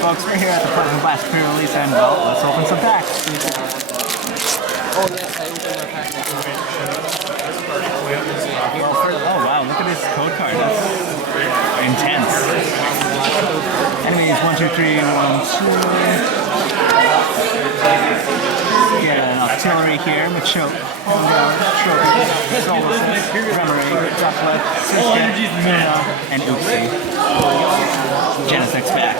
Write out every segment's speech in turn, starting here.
folks, we're here at the Pleasant Blast pre-release and well, let's open some packs. Oh yes, I opened my pack. Oh wow, look at this code card. That's intense. Anyways, 1, 2, 3, 1, 2. Get an artillery here, Machoke, Remoraid, Ducklet, Sister, Muna, and Oopsie. Genesec's back.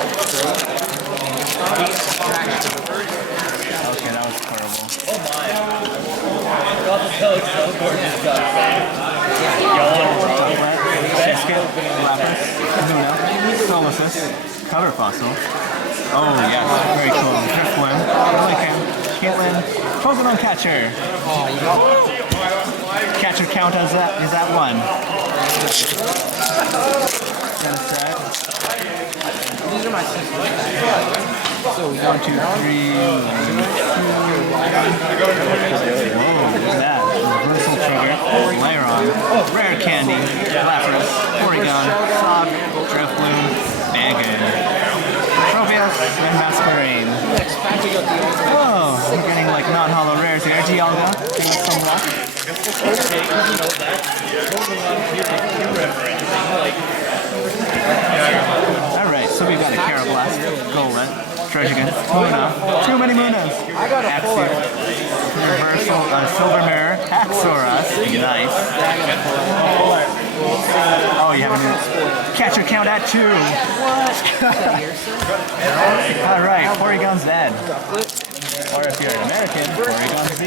Okay, that was horrible. Oh my. Got the tell it's so gorgeous stuff. Siskit, Lapras, Muna, Solosis, Cover Fossil. Oh yes, very cool. Driftwood, Relican, Caitlyn, Pokemon Catcher. Oh, you got Catcher count as that is that one. these are my sisters. So we 1, got 2, 3. Whoa, look at that. Reversal trigger, Lairon, Rare Candy, Lapras, Porygon, Sob, Drifloon, Megan, Tropius, and Masquerain. next pack we got the Oh, we're getting like non-hollow rares here. Dialga, give us some luck. Alright, so we've got a Carablast, Golett, Trojan, Muna, too many Munas, Axew, Reversal, Silver Mirror, Haxorus, nice. Oh, you have a new catcher count at 2. Alright, Porygon's dead. Or if you're an American, Porygon's B.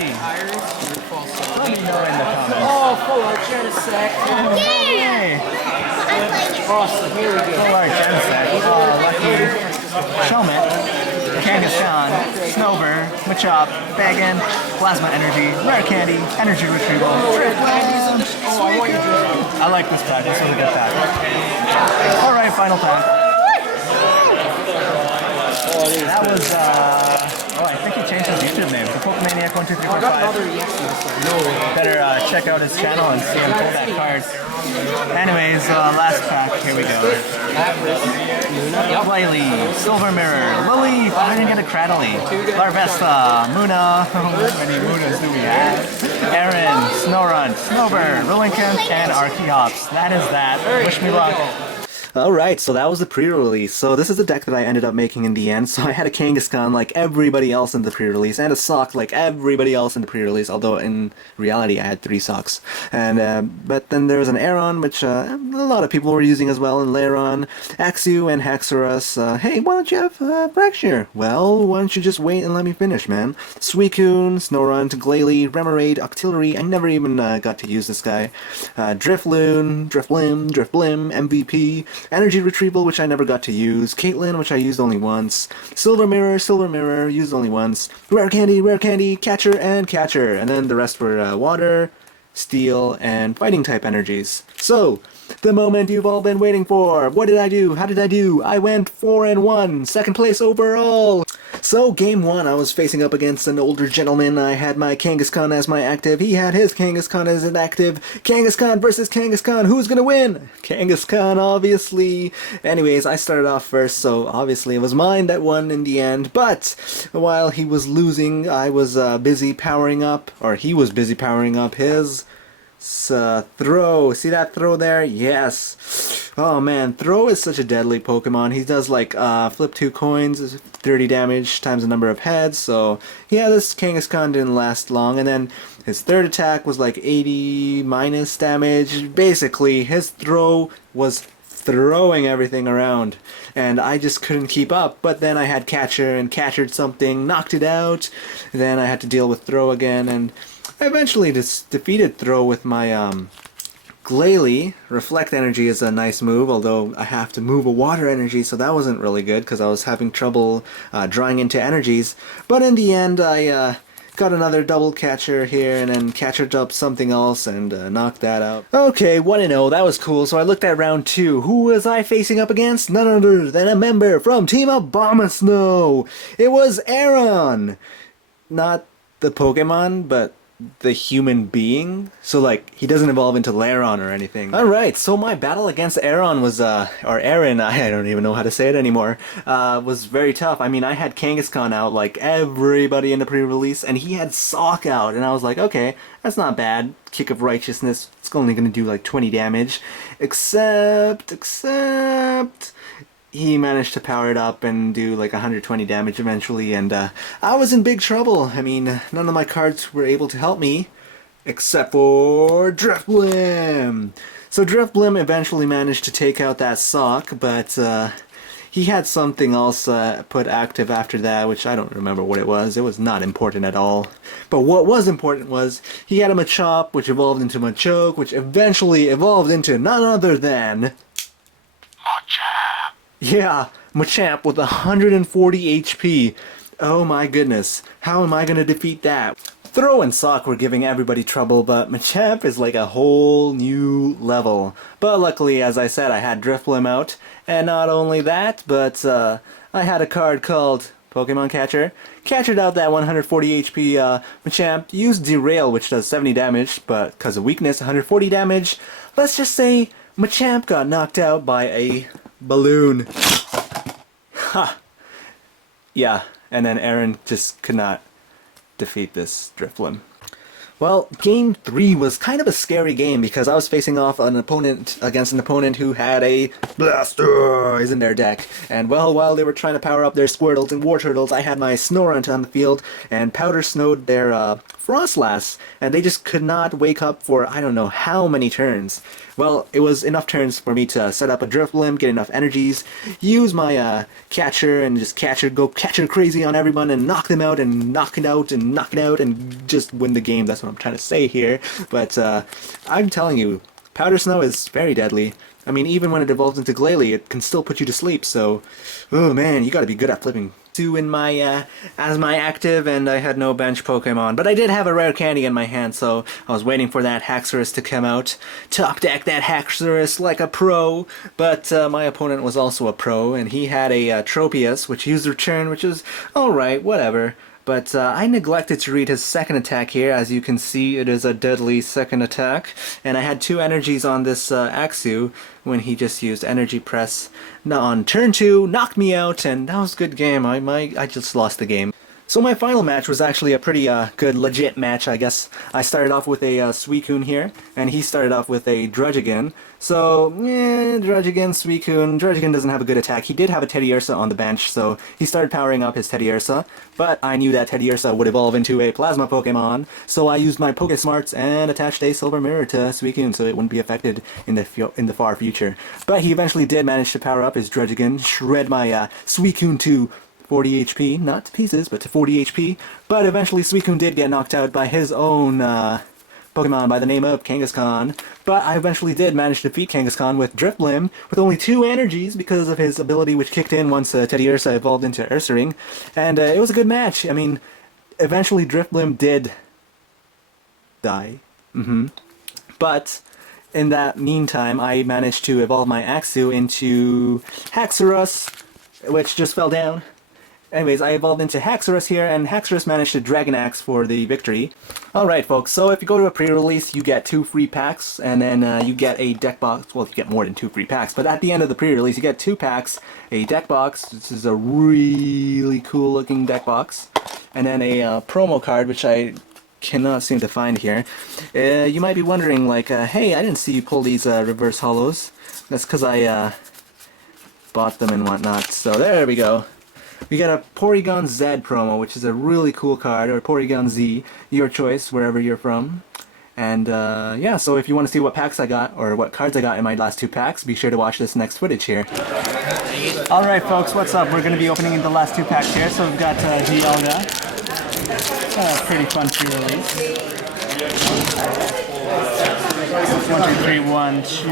Let me know in the comments. Oh, full art Genesect. Yay! Awesome, here we go. Full art Genesect. Oh, lucky. Shelmet, Kangaskhan, Snover, Machop, Bagon, Plasma Energy, Rare Candy, Energy Retrieval. I like this pack. This was a good pack. Alright, final pack. That was, oh, I think he changed his YouTube name to Pokemaniac12345. Better check out his channel and see him pull that card. Anyways, last pack, here we go. Wily, Silver Mirror, Lily, I didn't get a Cradily, Larvesta, Muna, how many Munas do we have? Aaron, Snorunt, Snowbird, Rolinkin, and Archeops. That is that. Wish me luck. Alright, so that was the pre-release. So this is the deck that I ended up making in the end. So I had a Kangaskhan like everybody else in the pre-release, and a Sock like everybody else in the pre-release, although in reality I had 3 Socks. And but then there was an Aeron, which a lot of people were using as well, and Lairon, Axew, and Haxorus. Hey, why don't you have Braxshire? Well, why don't you just wait and let me finish, man? Suicune, Snorunt, Glalie, Remoraid, Octillery, I never even got to use this guy. Drifloon, Drifblim, MVP, Energy Retrieval, which I never got to use, Caitlyn, which I used only once, Silver Mirror, used only once, Rare Candy, Catcher, and Catcher, and then the rest were Water, Steel, and Fighting type energies. So, the moment you've all been waiting for. What did I do? How did I do? I went 4-1, second place overall. So, game 1, I was facing up against an older gentleman. I had my Kangaskhan as my active. He had his Kangaskhan as an active. Kangaskhan versus Kangaskhan. Who's gonna win? Kangaskhan, obviously. Anyways, I started off first, so obviously it was mine that won in the end. But while he was losing, I was busy powering up, or he was busy powering up his Throw. See that Throw there? Yes. Oh man, Throw is such a deadly Pokemon. He does like flip 2 coins, 30 damage times the number of heads. So yeah, this Kangaskhan didn't last long. And then his third attack was like 80 minus damage. Basically, his Throw was throwing everything around, and I just couldn't keep up. But then I had Catcher and catchered something, knocked it out. Then I had to deal with Throw again, and I eventually just defeated Throw with my Glalie. Reflect Energy is a nice move, although I have to move a Water Energy, so that wasn't really good because I was having trouble drawing into energies. But in the end, I got another double Catcher here, and then catchered up something else and knocked that out. Okay, 1-0, that was cool. So I looked at round 2. Who was I facing up against? None other than a member from Team Abomasnow. It was Aeron. Not the Pokemon, but the human being. So like he doesn't evolve into Laron or anything. Alright, so my battle against Aaron was, or Aaron, I don't even know how to say it anymore, was very tough. I mean, I had Kangaskhan out like everybody in the pre-release, and he had Sock out, and I was like, okay, that's not bad. Kick of Righteousness, it's only gonna do like 20 damage. Except... he managed to power it up and do like 120 damage eventually, and I was in big trouble. I mean, none of my cards were able to help me, except for Drifblim. So Drifblim eventually managed to take out that Sock, but he had something else put active after that, which I don't remember what it was. It was not important at all. But what was important was he had a Machop, which evolved into Machoke, which eventually evolved into none other than... yeah, Machamp with 140 HP. Oh my goodness, how am I gonna defeat that? Throw and Sock were giving everybody trouble, but Machamp is like a whole new level. But luckily, as I said, I had Drifblim out, and not only that, but I had a card called Pokemon Catcher. Catchered out that 140 HP Machamp, used Derail, which does 70 damage, but because of weakness, 140 damage. Let's just say Machamp got knocked out by a balloon. Ha! Yeah, and then Aaron just could not defeat this Drifblim. Well, game 3 was kind of a scary game because I was facing off against an opponent who had a Blastoise in their deck. And well, while they were trying to power up their Squirtles and Warturtles, I had my Snorunt on the field and Powder Snowed their Frostlass, and they just could not wake up for I don't know how many turns. Well, it was enough turns for me to set up a Drifblim, get enough energies, use my catcher and just go catcher crazy on everyone and knock them out and knock it out and knock it out and just win the game. That's what I'm trying to say here. But I'm telling you, Powder Snow is very deadly. I mean, even when it evolves into Glalie, it can still put you to sleep, so... oh man, you gotta be good at flipping. 2 in my, as my active, and I had no bench Pokemon. But I did have a rare candy in my hand, so I was waiting for that Haxorus to come out. Top deck that Haxorus like a pro, but my opponent was also a pro, and he had a Tropius, which used Return, which is alright, whatever. But I neglected to read his second attack here. As you can see, it is a deadly second attack. And I had 2 energies on this Axew when he just used Energy Press on turn 2, knocked me out, and that was a good game. I just lost the game. So my final match was actually a pretty good, legit match, I guess. I started off with a Suicune here, and he started off with a Druddigon. So, Druddigon, Suicune. Druddigon doesn't have a good attack. He did have a Teddiursa on the bench, so he started powering up his Teddiursa. But I knew that Teddiursa would evolve into a Plasma Pokemon, so I used my Pokesmarts and attached a Silver Mirror to Suicune so it wouldn't be affected in the far future. But he eventually did manage to power up his Druddigon, shred my Suicune to 40 HP, not to pieces, but to 40 HP. But eventually Suicune did get knocked out by his own Pokemon by the name of Kangaskhan. But I eventually did manage to defeat Kangaskhan with Drifblim with only 2 energies because of his ability which kicked in once Teddiursa evolved into Ursaring. And it was a good match. I mean, eventually Drifblim did die. But in that meantime, I managed to evolve my Axew into Haxorus, which just fell down. Anyways, I evolved into Haxorus here, and Haxorus managed to Dragon Axe for the victory. Alright folks, so if you go to a pre-release, you get 2 free packs, and then you get a deck box. Well, you get more than 2 free packs, but at the end of the pre-release, you get 2 packs, a deck box, this is a really cool looking deck box, and then a promo card, which I cannot seem to find here. You might be wondering, like, hey, I didn't see you pull these reverse holos. That's because I bought them and whatnot, so there we go. We got a Porygon Z promo, which is a really cool card, or Porygon Z, your choice, wherever you're from. And yeah, so if you want to see what packs I got, or what cards I got in my last 2 packs, be sure to watch this next footage here. Alright folks, what's up? We're going to be opening the last 2 packs here, so we've got Dialga. Pretty fun pre-release. 1, 2, 3, 1, 2.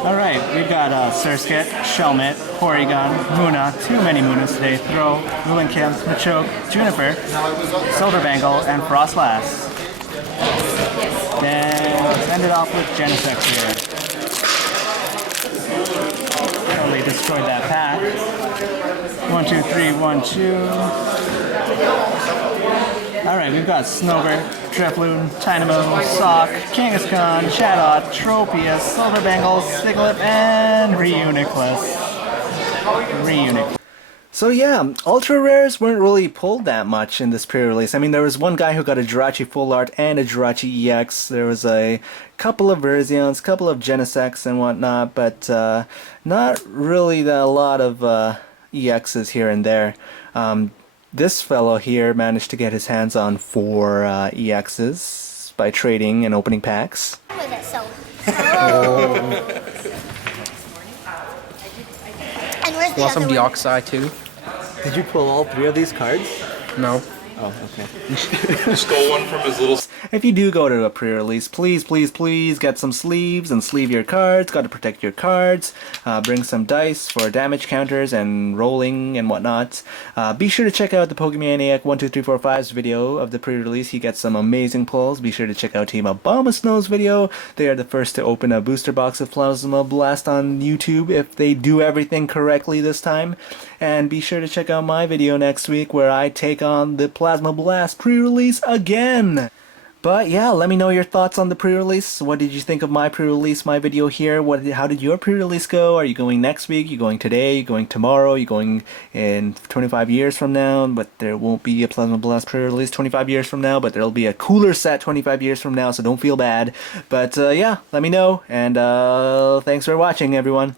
Alright, we've got Surskit, Shelmet, Porygon, Munna, too many Munnas today, Throw, Ruinkamp, Machoke, Juniper, Silverbangle, and Frostlass. Then let's end it off with Genesect here. Totally destroyed that pack. 1, 2, 3, 1, 2. Alright, we've got Snowbird, Drifloon, Tynamo, Sock, Kangaskhan, Chatot, Tropius, Silver Bangles, Siglip, and Reuniclus. So yeah, ultra rares weren't really pulled that much in this pre-release. I mean, there was one guy who got a Jirachi Full Art and a Jirachi EX. There was a couple of Verzions, couple of Genesects and whatnot, but not really a lot of EXs here and there. This fellow here managed to get his hands on 4 EXs by trading and opening packs. Want some Deoxys too? Did you pull all 3 of these cards? No. Oh, okay. Stole one from his little... If you do go to a pre-release, please get some sleeves and sleeve your cards. Got to protect your cards. Bring some dice for damage counters and rolling and whatnot. Be sure to check out the Pokemaniac12345's video of the pre-release. He gets some amazing pulls. Be sure to check out Team Abomasnow's video. They are the first to open a booster box of Plasma Blast on YouTube if they do everything correctly this time. And be sure to check out my video next week where I take on the Plasma Blast pre-release again. But yeah, let me know your thoughts on the pre-release. What did you think of my pre-release, my video here? How did your pre-release go? Are you going next week? Are you going today? Are you going tomorrow? Are you going in 25 years from now? But there won't be a Plasma Blast pre-release 25 years from now, but there'll be a cooler set 25 years from now, so don't feel bad. But yeah, let me know, and thanks for watching, everyone.